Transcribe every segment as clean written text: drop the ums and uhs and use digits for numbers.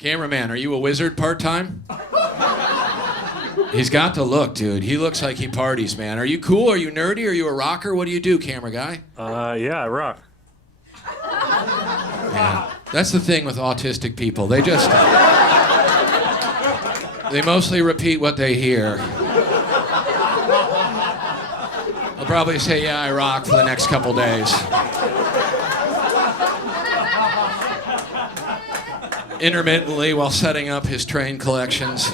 Cameraman, are you a wizard part-time? He's got the look, dude. He looks like he parties, man. Are you cool? Are you nerdy? Are you a rocker? What do you do, camera guy? Yeah, I rock. Yeah. That's the thing with autistic people. They mostly repeat what they hear. They'll probably say, yeah, I rock for the next couple days. Intermittently while setting up his train collections.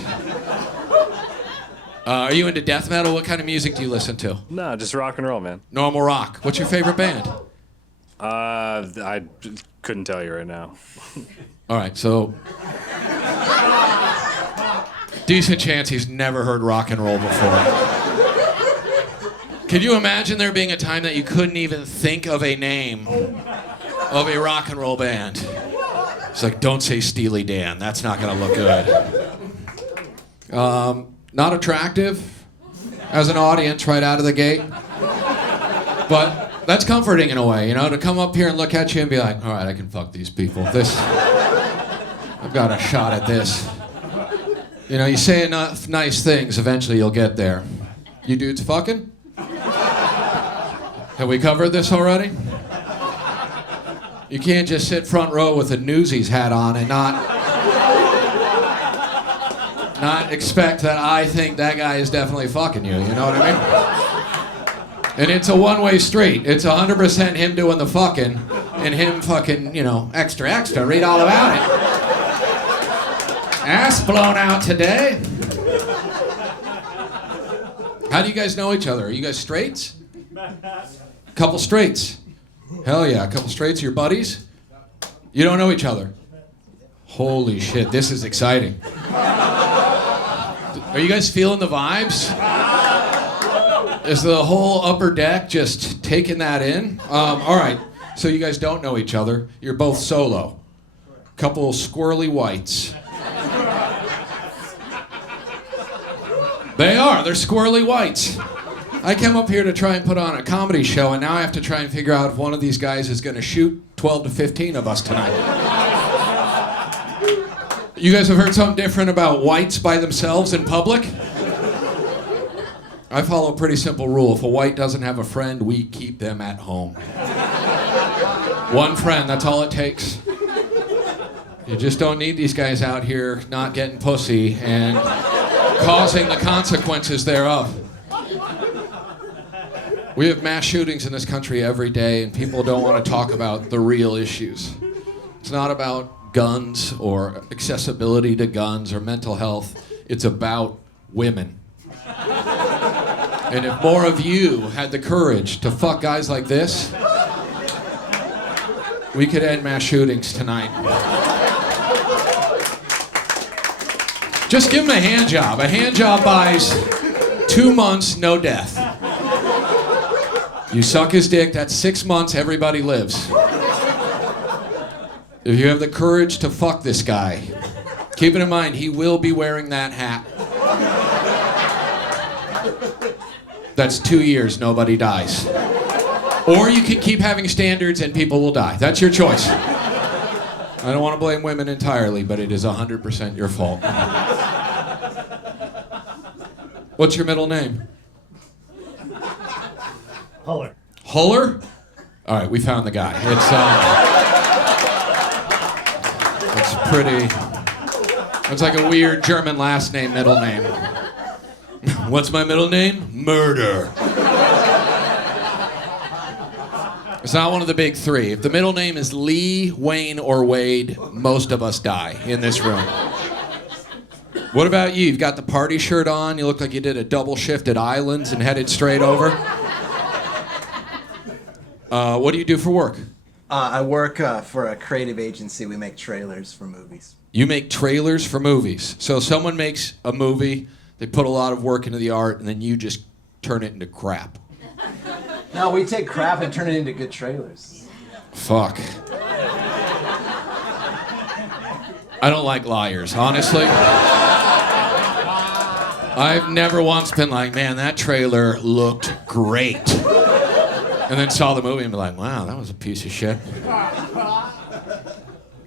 Are you into death metal? What kind of music do you listen to? No, just rock and roll, man. Normal rock. What's your favorite band? I couldn't tell you right now. All right, so decent chance he's never heard rock and roll before. Could you imagine there being a time that you couldn't even think of a name of a rock and roll band? It's like, don't say Steely Dan. That's not going to look good. Not attractive as an audience right out of the gate. But that's comforting in a way, you know, to come up here and look at you and be like, all right, I can fuck these people. I've got a shot at this. You know, you say enough nice things, eventually you'll get there. You dudes fucking? Have we covered this already? You can't just sit front row with a Newsies hat on and not expect that I think that guy is definitely fucking you, you know what I mean? And it's a one-way street. It's 100% him doing the fucking and him fucking, you know, extra, read all about it. Ass blown out today. How do you guys know each other? Are you guys straights? Couple straights. Hell yeah, a couple straights, your buddies? You don't know each other? Holy shit, this is exciting. Are you guys feeling the vibes? Is the whole upper deck just taking that in? All right, so you guys don't know each other. You're both solo. Couple squirrely whites. They're squirrely whites. I came up here to try and put on a comedy show, and now I have to try and figure out if one of these guys is going to shoot 12 to 15 of us tonight. You guys have heard something different about whites by themselves in public? I follow a pretty simple rule. If a white doesn't have a friend, we keep them at home. One friend, that's all it takes. You just don't need these guys out here not getting pussy and causing the consequences thereof. We have mass shootings in this country every day, and people don't want to talk about the real issues. It's not about guns or accessibility to guns or mental health. It's about women. And if more of you had the courage to fuck guys like this, we could end mass shootings tonight. Just give him a hand job. A hand job buys 2 months, no death. You suck his dick, that's 6 months, everybody lives. If you have the courage to fuck this guy, keep it in mind, he will be wearing that hat. That's 2 years, nobody dies. Or you can keep having standards and people will die. That's your choice. I don't want to blame women entirely, but it is 100% your fault. What's your middle name? Huller. Huller? All right, we found the guy. It's pretty. It's like a weird German last name, middle name. What's my middle name? Murder. It's not one of the big three. If the middle name is Lee, Wayne, or Wade, most of us die in this room. What about you? You've got the party shirt on. You look like you did a double shift at Islands and headed straight over. What do you do for work? I work for a creative agency. We make trailers for movies. You make trailers for movies. So someone makes a movie, they put a lot of work into the art, and then you just turn it into crap. No, we take crap and turn it into good trailers. Fuck. I don't like liars, honestly. I've never once been like, man, that trailer looked great. And then saw the movie and be like, wow, that was a piece of shit.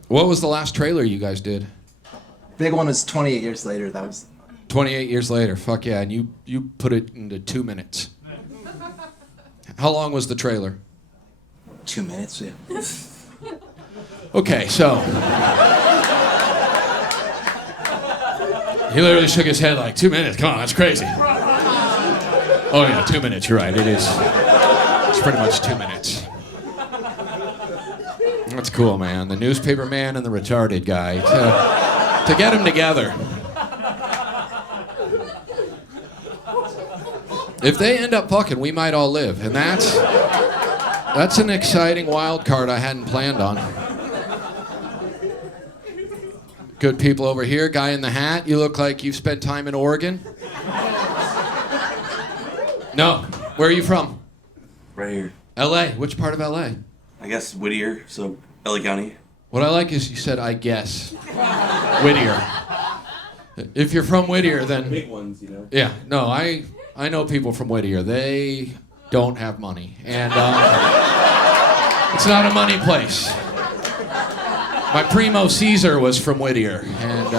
What was the last trailer you guys did? Big one was 28 years later. That was 28 years later. Fuck yeah. And you put it into 2 minutes. How long was the trailer? 2 minutes. Yeah. Okay, so. He literally shook his head like, 2 minutes? Come on, that's crazy. Oh yeah, 2 minutes, you're right. It is. It's pretty much 2 minutes. That's cool, man. The newspaper man and the retarded guy. To get them together. If they end up fucking, we might all live. And that's an exciting wild card I hadn't planned on. Good people over here. Guy in the hat, you look like you've spent time in Oregon. No. Where are you from? Right here. L.A. Which part of L.A.? I guess Whittier, so LA County. What I like is you said, I guess. Whittier. If you're from Whittier, then... Big ones, you know. Yeah. No, I know people from Whittier. They don't have money. And it's not a money place. My primo Caesar was from Whittier. And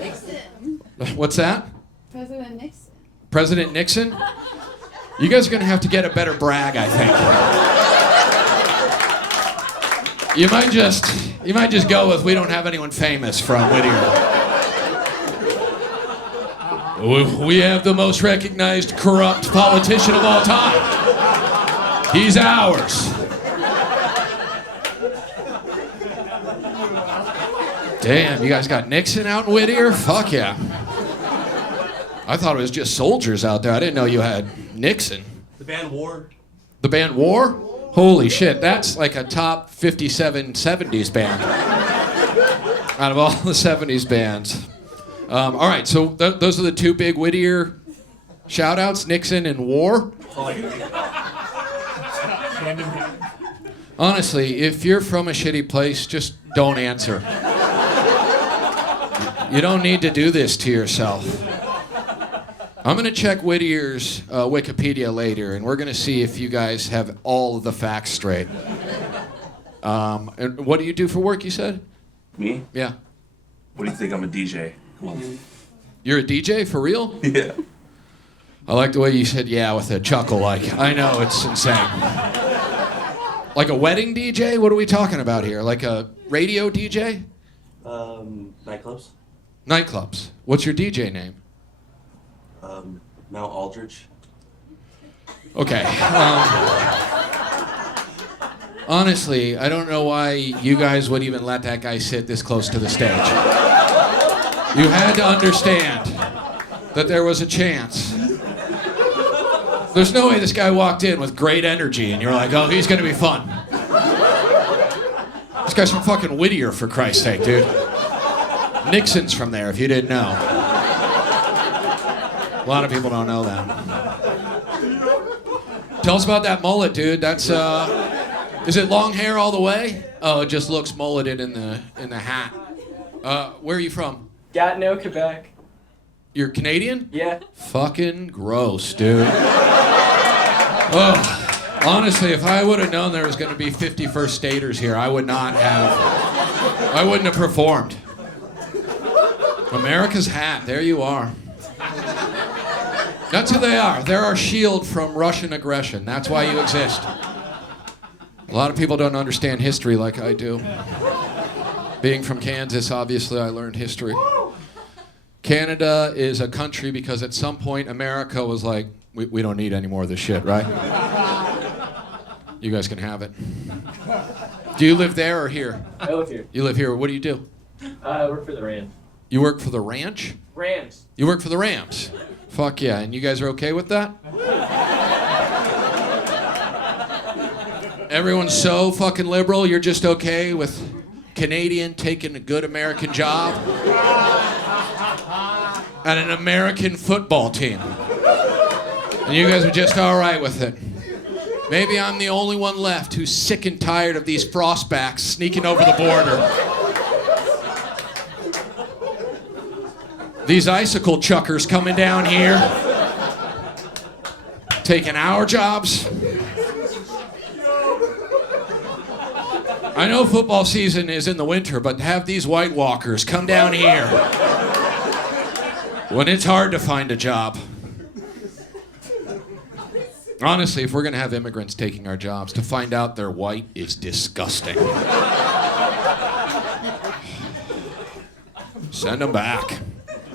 Nixon. what's that? President Nixon. President Nixon? You guys are going to have to get a better brag, I think. You might just go with, we don't have anyone famous from Whittier. We have the most recognized corrupt politician of all time. He's ours. Damn, you guys got Nixon out in Whittier? Fuck yeah. I thought it was just soldiers out there. I didn't know you had Nixon. The band War. The band War? Holy shit, that's like a top 57 70s band. Out of all the 70s bands. All right, so those are the two big Whittier shout-outs, Nixon and War. Honestly, if you're from a shitty place, just don't answer. You don't need to do this to yourself. I'm going to check Whittier's Wikipedia later, and we're going to see if you guys have all of the facts straight. And what do you do for work, you said? Me? Yeah. What do you think? I'm a DJ. Come on. You're a DJ, for real? Yeah. I like the way you said yeah with a chuckle, like, I know, it's insane. Like a wedding DJ? What are we talking about here? Like a radio DJ? Nightclubs. Nightclubs. What's your DJ name? Mount Aldrich. Okay. Honestly, I don't know why you guys would even let that guy sit this close to the stage. You had to understand that there was a chance. There's no way this guy walked in with great energy and you're like, oh, he's gonna be fun. This guy's from fucking Whittier, for Christ's sake, dude. Nixon's from there, if you didn't know. A lot of people don't know that. Tell us about that mullet, dude. That's is it long hair all the way? Oh, it just looks mulleted in the hat. Where are you from? Gatineau, Quebec. You're Canadian? Yeah. Fucking gross, dude. Ugh. Honestly, if I would have known there was going to be 50 first staters here, I wouldn't have performed. America's hat, there you are. That's who they are. They're our shield from Russian aggression. That's why you exist. A lot of people don't understand history like I do. Being from Kansas, obviously, I learned history. Canada is a country because at some point America was like, we don't need any more of this shit, right? You guys can have it. Do you live there or here? I live here. You live here. What do you do? I work for the Rams. You work for the ranch? Rams. You work for the Rams? Fuck yeah. And you guys are okay with that? Everyone's so fucking liberal, you're just okay with Canadian taking a good American job at an American football team. And you guys are just all right with it. Maybe I'm the only one left who's sick and tired of these frostbacks sneaking over the border. These icicle chuckers coming down here, taking our jobs. I know football season is in the winter, but have these White Walkers come down here when it's hard to find a job. Honestly, if we're going to have immigrants taking our jobs, to find out they're white is disgusting. Send them back.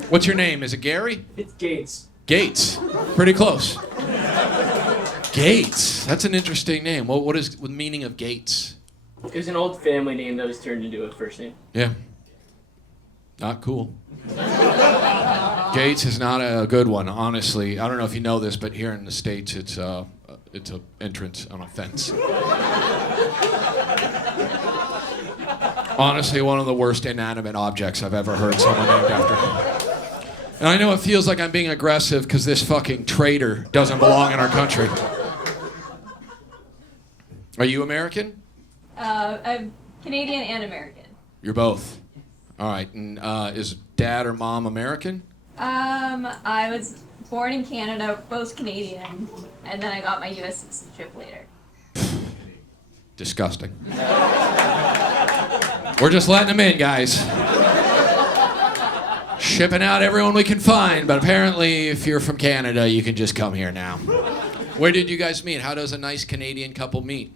What's your name? Is it Gary? It's Gates. Gates. Pretty close. Gates. That's an interesting name. What is the meaning of Gates? It was an old family name that was turned into a first name. Yeah. Not cool. Gates is not a good one, honestly. I don't know if you know this, but here in the States, it's a entrance on a fence. Honestly, one of the worst inanimate objects I've ever heard someone named after. And I know it feels like I'm being aggressive because this fucking traitor doesn't belong in our country. Are you American? I'm Canadian and American. You're both. All right. And is dad or mom American? I was born in Canada, both Canadian, and then I got my U.S. citizenship later. Disgusting. We're just letting them in, guys. Shipping out everyone we can find, but apparently if you're from Canada, you can just come here now. Where did you guys meet? How does a nice Canadian couple meet?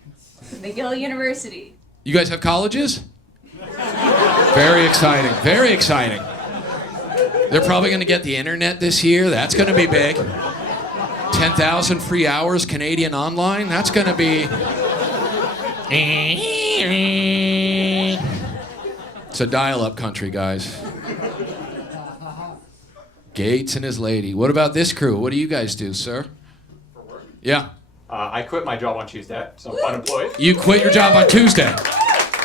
McGill University. You guys have colleges? Very exciting, very exciting. They're probably going to get the internet this year. That's going to be big. 10,000 free hours Canadian online. That's going to be... It's a dial-up country, guys. Gates and his lady. What about this crew? What do you guys do, sir? For work? Yeah. I quit my job on Tuesday, so I'm unemployed. You quit your job on Tuesday.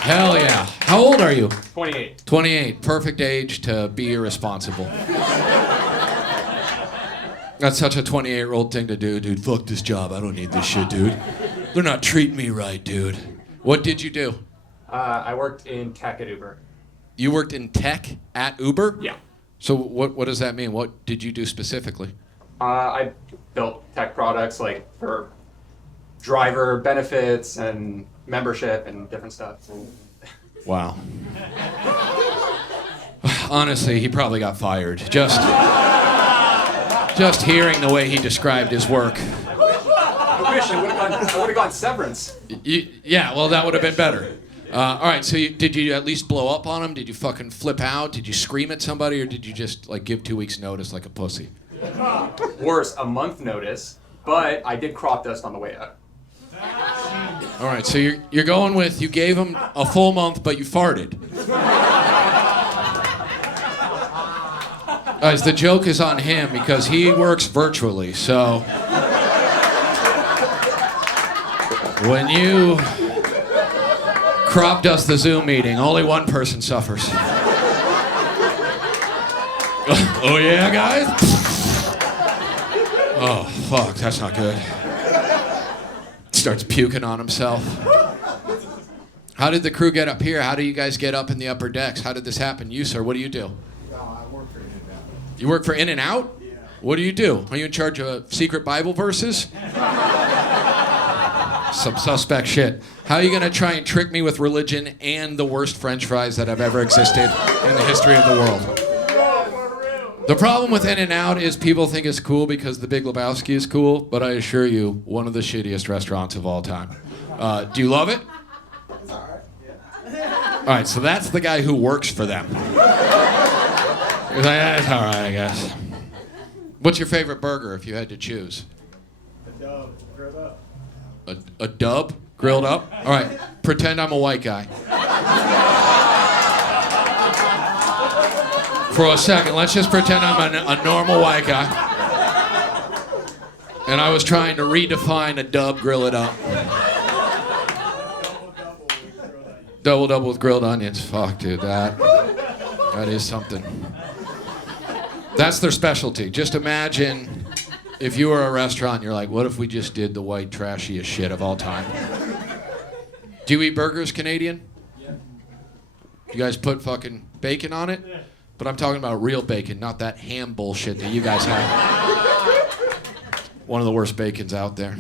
Hell yeah. How old are you? 28. 28. Perfect age to be irresponsible. That's such a 28-year-old thing to do, dude. Fuck this job. I don't need this shit, dude. They're not treating me right, dude. What did you do? I worked in tech at Uber. You worked in tech at Uber? Yeah. So what does that mean? What did you do specifically? I built tech products like for driver benefits and membership and different stuff. Wow. Honestly, he probably got fired. Just hearing the way he described his work. I wish I would have gone severance. Yeah, well, that would have been better. All right, so did you at least blow up on him? Did you fucking flip out? Did you scream at somebody, or did you just like give 2 weeks notice like a pussy? Worse, a month notice, but I did crop dust on the way out. All right, so you're going with you gave him a full month, but you farted. Guys, the joke is on him because he works virtually, so when you crop dust the Zoom meeting, only one person suffers. Oh yeah, guys? Oh, fuck, that's not good. Starts puking on himself. How did the crew get up here? How do you guys get up in the upper decks? How did this happen? You, sir, what do you do? I work for In-N-Out. You work for In-N-Out? Yeah. What do you do? Are you in charge of secret Bible verses? Some suspect shit. How are you gonna try and trick me with religion and the worst French fries that have ever existed in the history of the world? The problem with In-N-Out is people think it's cool because The Big Lebowski is cool, but I assure you, one of the shittiest restaurants of all time. Do you love it? It's all right. Yeah. All right, so that's the guy who works for them. He's like, it's all right, I guess. What's your favorite burger if you had to choose? A dub grilled up. A dub grilled up? All right, pretend I'm a white guy. For a second, let's just pretend I'm a normal white guy. And I was trying to redefine a dub, grill it up. Double with grilled onions. Fuck, dude, that is something. That's their specialty. Just imagine if you were a restaurant, you're like, what if we just did the white trashiest shit of all time? Do you eat burgers, Canadian? Yeah. You guys put fucking bacon on it? Yeah. But I'm talking about real bacon, not that ham bullshit that you guys have. One of the worst bacons out there.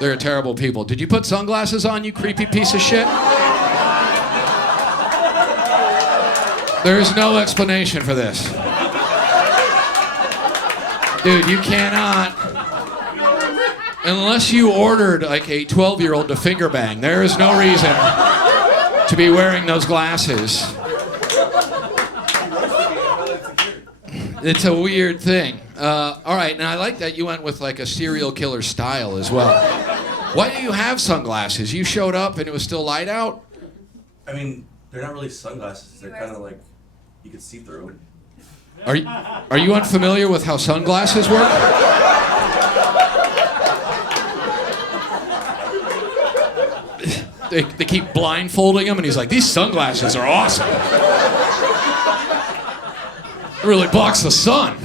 They're terrible people. Did you put sunglasses on, you creepy piece of shit? There's no explanation for this. Dude, you cannot. Unless you ordered like a 12-year-old to finger bang, there is no reason to be wearing those glasses. It's a weird thing. All right, and I like that you went with like a serial killer style as well. Why do you have sunglasses? You showed up and it was still light out? I mean, they're not really sunglasses. They're kind of like you can see through. Are you unfamiliar with how sunglasses work? They keep blindfolding him, and he's like, these sunglasses are awesome. It really blocks the sun.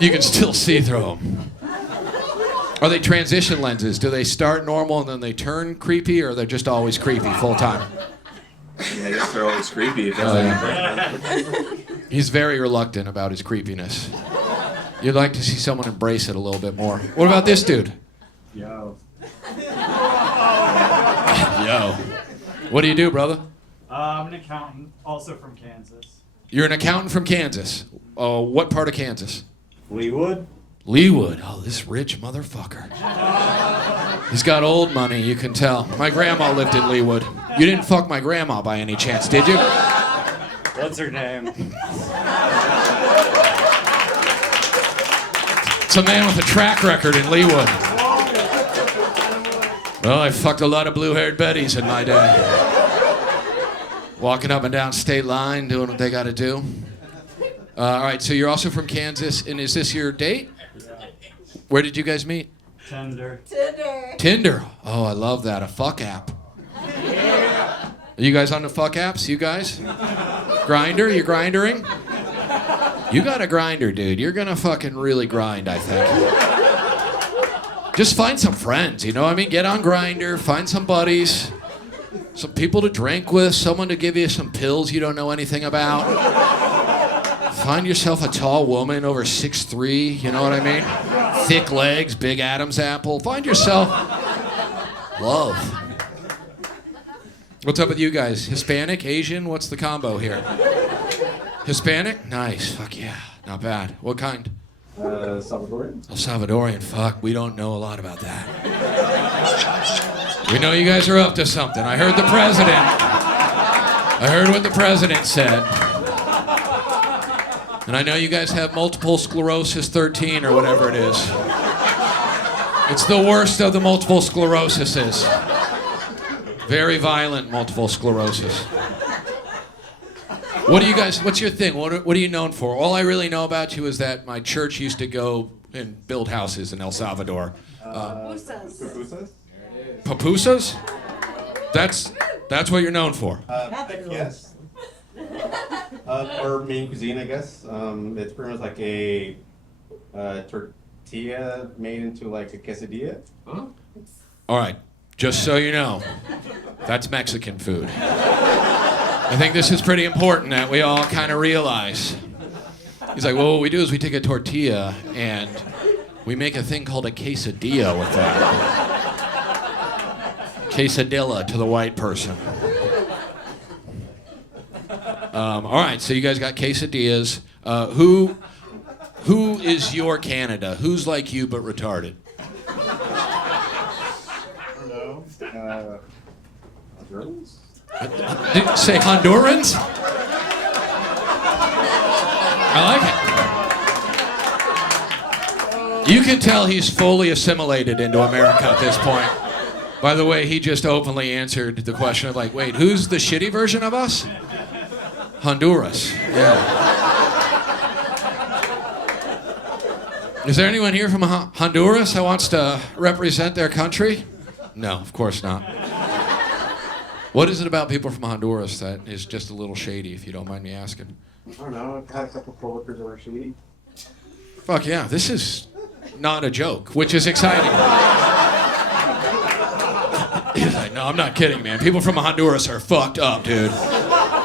You can still see through them. Are they transition lenses? Do they start normal and then they turn creepy, or they're just always creepy full time? Yeah, I guess they're always creepy. He's very reluctant about his creepiness. You'd like to see someone embrace it a little bit more. What about this dude? Yo. Yo. What do you do, brother? I'm an accountant, also from Kansas. You're an accountant from Kansas. What part of Kansas? Leewood? Leewood. Oh, this rich motherfucker. He's got old money, you can tell. My grandma lived in Leewood. You didn't fuck my grandma by any chance, did you? What's her name? It's a man with a track record in Leewood. Well, I fucked a lot of blue-haired Bettys in my day. Walking up and down state line, doing what they gotta do. All right, so you're also from Kansas, and is this your date? Where did you guys meet? Tinder. Tinder. Oh, I love that. A fuck app. Are you guys on the fuck apps? You guys? Grinder? You grindering? You got a grinder, dude. You're gonna fucking really grind, I think. Just find some friends, you know what I mean? Get on Grinder, find some buddies, some people to drink with, someone to give you some pills you don't know anything about. Find yourself a tall woman over 6'3", you know what I mean? Thick legs, big Adam's apple. Find yourself love. What's up with you guys? Hispanic, Asian? What's the combo here? Hispanic? Nice. Fuck yeah. Not bad. What kind? Salvadorian. El Salvadorian. Fuck, we don't know a lot about that. We know you guys are up to something. I heard what the president said. And I know you guys have multiple sclerosis 13 or whatever it is. It's the worst of the multiple sclerosises. Very violent multiple sclerosis. What's your thing? What are you known for? All I really know about you is that my church used to go and build houses in El Salvador. Pupusas. Pupusas? That's what you're known for. Yes. Our main cuisine, I guess. It's pretty much like a tortilla made into like a quesadilla. All right, just so you know, that's Mexican food. I think this is pretty important that we all kind of realize. He's like, well, what we do is we take a tortilla and we make a thing called a quesadilla with that. Quesadilla to the white person. All right, so you guys got quesadillas. Who is your Canada? Who's like you but retarded? Hello. Girls? Did you say Hondurans? I like it. You can tell he's fully assimilated into America at this point. By the way, he just openly answered the question of like, wait, who's the shitty version of us? Honduras. Yeah. Is there anyone here from Honduras that wants to represent their country? No, of course not. What is it about people from Honduras that is just a little shady, if you don't mind me asking? I don't know. I've had a couple coworkers that were shady. Fuck yeah, this is not a joke, which is exciting. He's like, no, I'm not kidding, man. People from Honduras are fucked up, dude.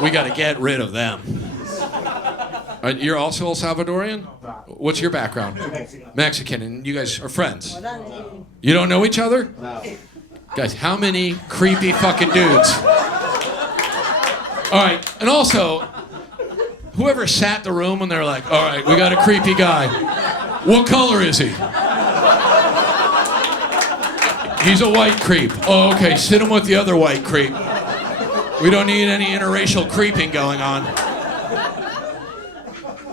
We gotta get rid of them. You're also El Salvadorian? What's your background? Mexican, and you guys are friends? You don't know each other? No. Guys, how many creepy fucking dudes All right, and also, whoever sat in the room when they're like, all right, we got a creepy guy. What color is he? He's a white creep. Oh, okay, sit him with the other white creep. We don't need any interracial creeping going on.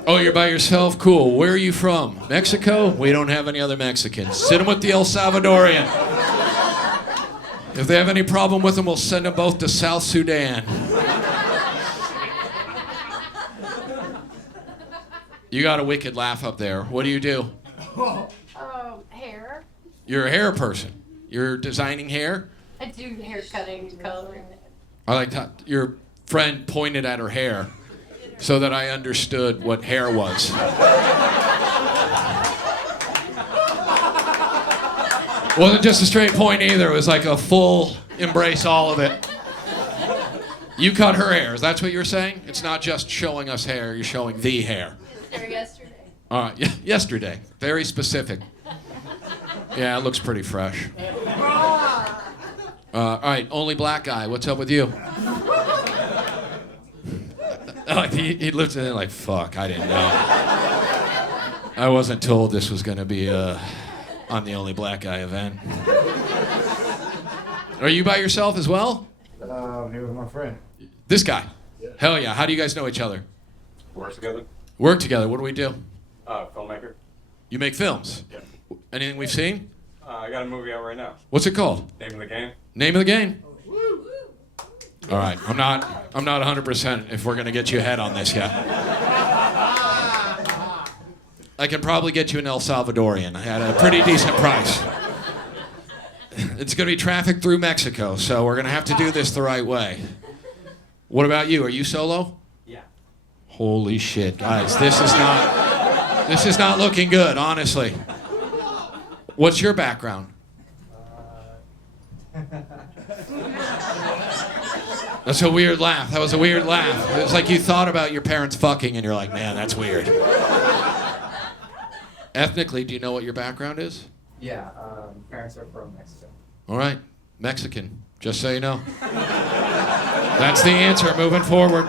Oh, you're by yourself? Cool. Where are you from? Mexico? We don't have any other Mexicans. Sit him with the El Salvadorian. If they have any problem with them, we'll send them both to South Sudan. You got a wicked laugh up there. What do you do? Hair. You're a hair person. You're designing hair? I do hair cutting, coloring. I like how your friend pointed at her hair so that I understood what hair was. Wasn't just a straight point either. It was like a full embrace all of it. You cut her hair. That's what you're saying? It's not just showing us hair. You're showing the hair. Or yesterday. All right. Yesterday. Very specific. Yeah, it looks pretty fresh. All right. Only black guy. What's up with you? Like he looked at it like, fuck, I didn't know. I wasn't told this was going to be on the Only Black Guy event. Are you by yourself as well? I'm here with my friend. This guy? Yeah. Hell yeah. How do you guys know each other? Work together. Work together. What do we do? Filmmaker. You make films? Yeah. Anything we've seen? I got a movie out right now. What's it called? Name of the game. Name of the game? All right. I'm not 100% if we're going to get you ahead on this yet. I can probably get you an El Salvadorian at a pretty decent price. It's going to be traffic through Mexico, so we're going to have to do this the right way. What about you? Are you solo? Yeah. Holy shit, guys. This is not looking good, honestly. What's your background? That's a weird laugh. That was a weird laugh. It was like you thought about your parents fucking and you're like, man, that's weird. Ethnically, do you know what your background is? Yeah, parents are from Mexico. All right, Mexican, just so you know. That's the answer moving forward.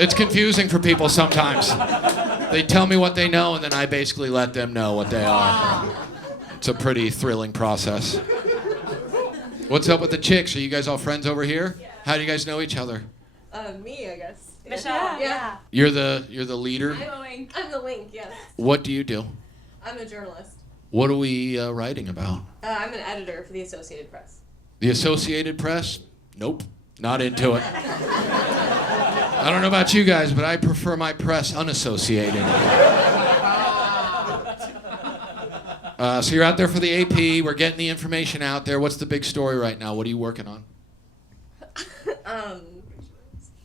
It's confusing for people sometimes. They tell me what they know and then I basically let them know what they are. It's a pretty thrilling process. What's up with the chicks? Are you guys all friends over here? Yeah. How do you guys know each other? Me, I guess. Michelle. Yeah. You're the leader? I'm the link, yes. What do you do? I'm a journalist. What are we writing about? I'm an editor for the Associated Press. The Associated Press? Nope, not into it. I don't know about you guys, but I prefer my press unassociated. So you're out there for the AP. We're getting the information out there. What's the big story right now? What are you working on?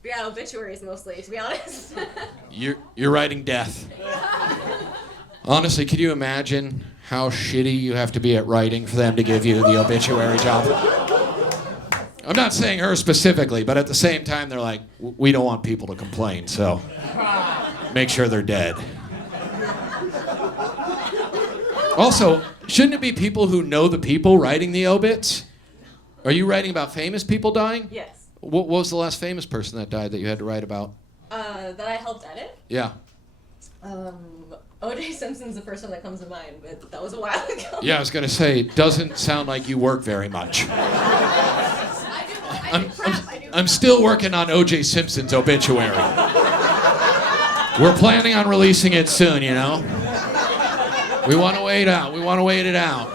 Yeah, obituaries mostly, to be honest. You're writing death. Honestly, could you imagine how shitty you have to be at writing for them to give you the obituary job? I'm not saying her specifically, but at the same time, they're like, we don't want people to complain, so make sure they're dead. Also, shouldn't it be people who know the people writing the obits? Are you writing about famous people dying? Yes. What was the last famous person that died that you had to write about? That I helped edit. Yeah. O.J. Simpson's the first one that comes to mind, but that was a while ago. Yeah, I was going to say, it doesn't sound like you work very much. I'm still working on O.J. Simpson's obituary. We're planning on releasing it soon, you know? We want to wait out. We want to wait it out.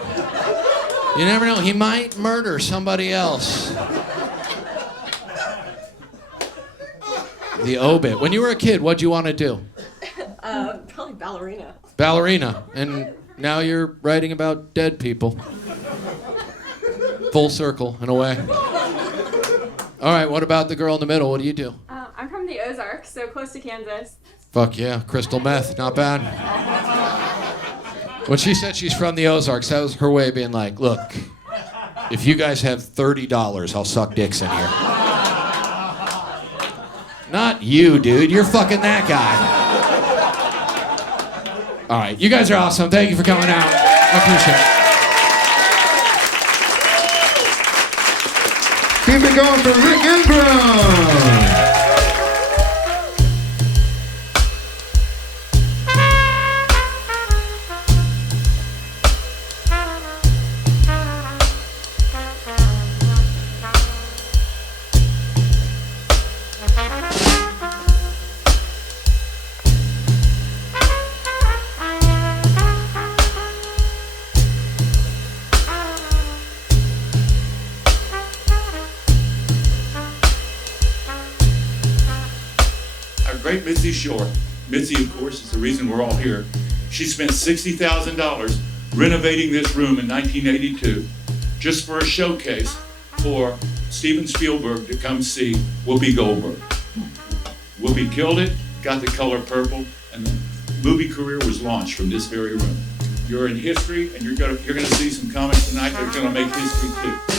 You never know. He might murder somebody else. The obit. When you were a kid, what'd you want to do? Probably ballerina. Ballerina. And now you're writing about dead people. Full circle, in a way. All right, what about the girl in the middle? What do you do? I'm from the Ozarks, so close to Kansas. Fuck yeah, crystal meth, not bad. When she said she's from the Ozarks, that was her way of being like, look, if you guys have $30, I'll suck dicks in here. Not you, dude. You're fucking that guy. All right, you guys are awesome. Thank you for coming out. I appreciate it. Keep it going for Rick Ingraham. Great Mitzi Shore. Mitzi, of course, is the reason we're all here. She spent $60,000 renovating this room in 1982 just for a showcase for Steven Spielberg to come see Whoopi Goldberg. Whoopi killed it, got the color purple, and the movie career was launched from this very room. You're in history, and you're gonna see some comics tonight that are gonna make history too.